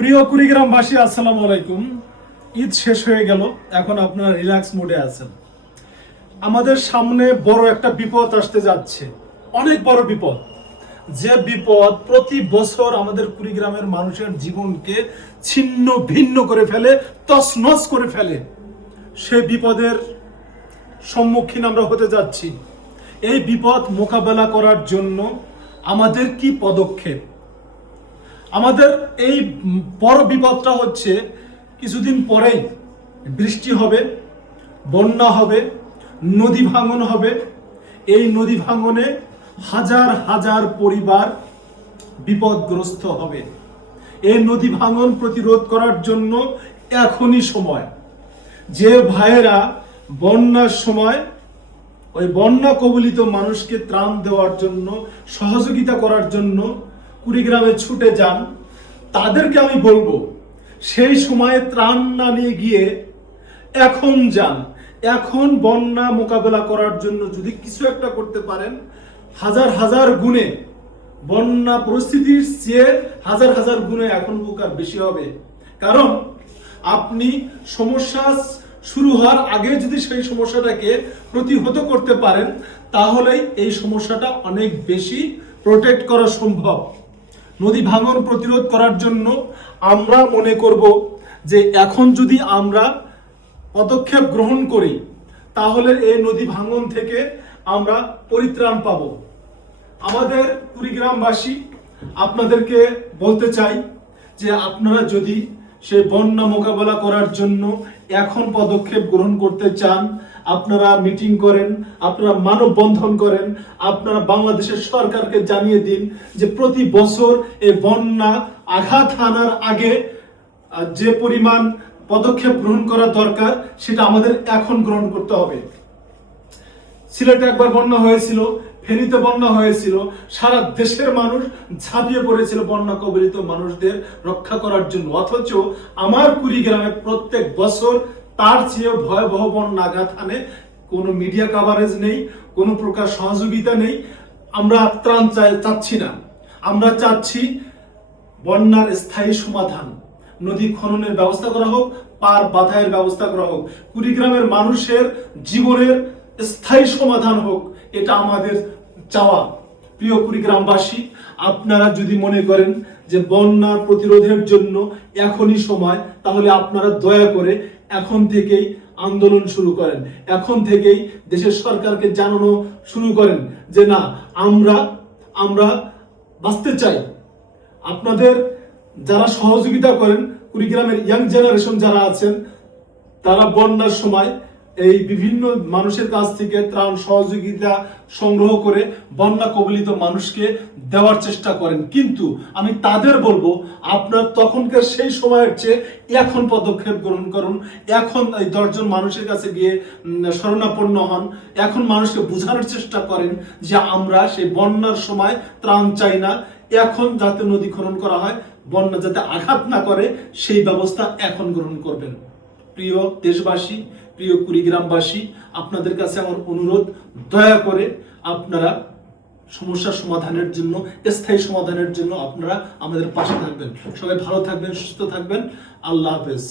প্রিয় কুড়িগ্রামবাসী, আসসালামু আলাইকুম। ঈদ শেষ হয়ে গেল, এখন আপনারা রিল্যাক্স মোডে আছেন। আমাদের সামনে বড় একটা বিপদ আসতে যাচ্ছে, অনেক বড় বিপদ। যে বিপদ প্রতি বছর আমাদের কুড়িগ্রামের মানুষের জীবনকে ছিন্ন ভিন্ন করে ফেলে, তছনছ করে ফেলে। সে বিপদের সম্মুখীন আমরা হতে যাচ্ছি। এই বিপদ মোকাবেলা করার জন্য আমাদের কি পদক্ষেপ? আমাদের এই বড় বিপদটা হচ্ছে, কিছুদিন পরেই বৃষ্টি হবে, বন্যা হবে, নদী ভাঙন হবে। এই নদী ভাঙনে হাজার হাজার পরিবার বিপদগ্রস্ত হবে। এই নদী ভাঙন প্রতিরোধ করার জন্য এখনই সময়। যে ভাইয়েরা বন্যার সময় ওই বন্যা কবলিত মানুষকে ত্রাণ দেওয়ার জন্য, সহযোগিতা করার জন্য কুড়িগ্রামে ছুটে যান, তাদেরকে আমি বলবো, সেই সময়ে ত্রাণ না নিয়ে গিয়ে এখন যান। এখন বন্যা মোকাবেলা করার জন্য যদি কিছু একটা করতে পারেন, হাজার হাজার গুণে বন্যা পরিস্থিতির চেয়ে হাজার হাজার গুণে এখন উপকার বেশি হবে। কারণ আপনি সমস্যা শুরু হওয়ার আগে যদি সেই সমস্যাটাকে প্রতিহত করতে পারেন, তাহলেই এই সমস্যাটা অনেক বেশি প্রোটেক্ট করা সম্ভব। নদী ভাঙন প্রতিরোধ করার জন্য আমরা মনে করব যে এখন যদি আমরা পদক্ষেপ গ্রহণ করি, তাহলে এই নদী ভাঙন থেকে আমরা পরিত্রাণ পাব। আমাদের কুড়িগ্রামবাসী, আপনাদেরকে বলতে চাই যে আপনারা যদি সেই বন্যা মোকাবেলা করার জন্য এখন পদক্ষেপ গ্রহণ করতে চান, আপনারা মিটিং করেন, আপনারা মানববন্ধন করেন, আপনারা বাংলাদেশের সরকারকে জানিয়ে দিন যে প্রতি বছর এই বন্যা আঘাত হানার আগে যে পরিমাণ পদক্ষেপ গ্রহণ করা দরকার, সেটা আমাদের এখন গ্রহণ করতে হবে। সিলেটে একবার বন্যা হয়েছিল, ফেনীতে বন্যা হয়েছিল, সারা দেশের মানুষ ঝাঁপিয়ে পড়েছিল বন্যা কবলিত মানুষদের রক্ষা করার জন্য। অথচ আমার কুড়িগ্রামে প্রত্যেক বছর তার চেয়ে ভয়াবহ বন্যা আঘাত হানে, কোনো মিডিয়া কভারেজ নেই, কোনো প্রকার সহযোগিতা নেই। আমরা ত্রাণ চাচ্ছি না, আমরা চাচ্ছি বন্যার স্থায়ী সমাধান। নদী খননের ব্যবস্থা করা হোক, পার বাধাইয়ের ব্যবস্থা করা হোক, কুড়িগ্রামের মানুষের জীবনের স্থায়ী সমাধান হোক, এটা আমাদের চাওয়া। প্রিয় কুড়িগ্রামবাসী, আপনারা যদি মনে করেন যে বন্যা প্রতিরোধের জন্য এখনই সময়, তাহলে আপনারা দয়া করে এখন থেকেই আন্দোলন শুরু করেন, এখন থেকেই দেশের সরকারকে জানানো শুরু করেন যে না, আমরা বাঁচতে চাই। আপনাদের যারা সহযোগিতা করেন, কুড়িগ্রামের ইয়াং জেনারেশন যারা আছেন, তারা বন্যার সময় এই বিভিন্ন মানুষের কাছ থেকে ত্রাণ সহযোগিতা সংগ্রহ করে বন্যা কবলিত মানুষকে দেওয়ার চেষ্টা করেন। কিন্তু আমি তাদের বলবো, আপনার তখনকার সেই সময়ের চেয়ে এখন পদক্ষেপ গ্রহণ করুন। এখন এই 10 জন মানুষের কাছে গিয়ে শরণাপন্ন হন। এখন মানুষকে বোঝানোর চেষ্টা করেন যে আমরা সেই বন্যার সময় ত্রাণ চাই না। এখন যাতে নদী খনন করা হয়, বন্যা যাতে আঘাত না করে, সেই ব্যবস্থা এখন গ্রহণ করবেন। প্রিয় দেশবাসী, প্রিয় কুড়িগ্রামবাসী, আপনাদের কাছে আমার অনুরোধ, দয়া করে আপনারা সমস্যার সমাধানের জন্য, স্থায়ী সমাধানের জন্য আপনারা আমাদের পাশে থাকবেন। সবাই ভালো থাকবেন, সুস্থ থাকবেন। আল্লাহ হাফেজ।